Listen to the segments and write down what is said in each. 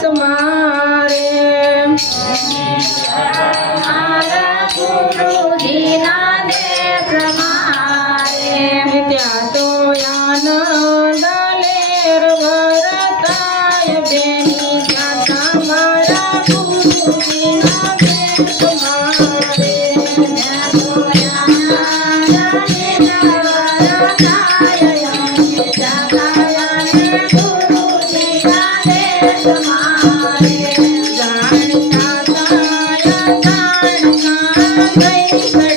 તમારે. Bye.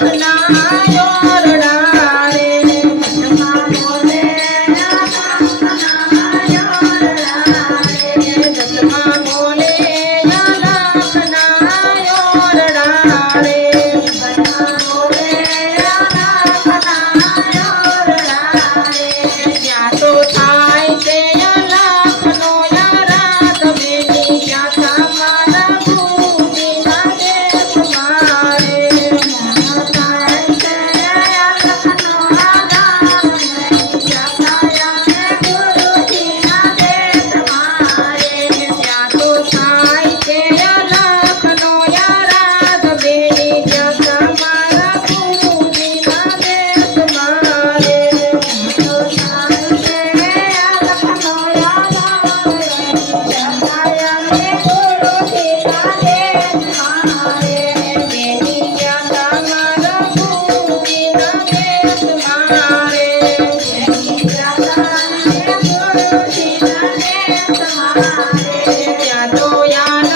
Krishna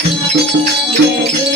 Thank you.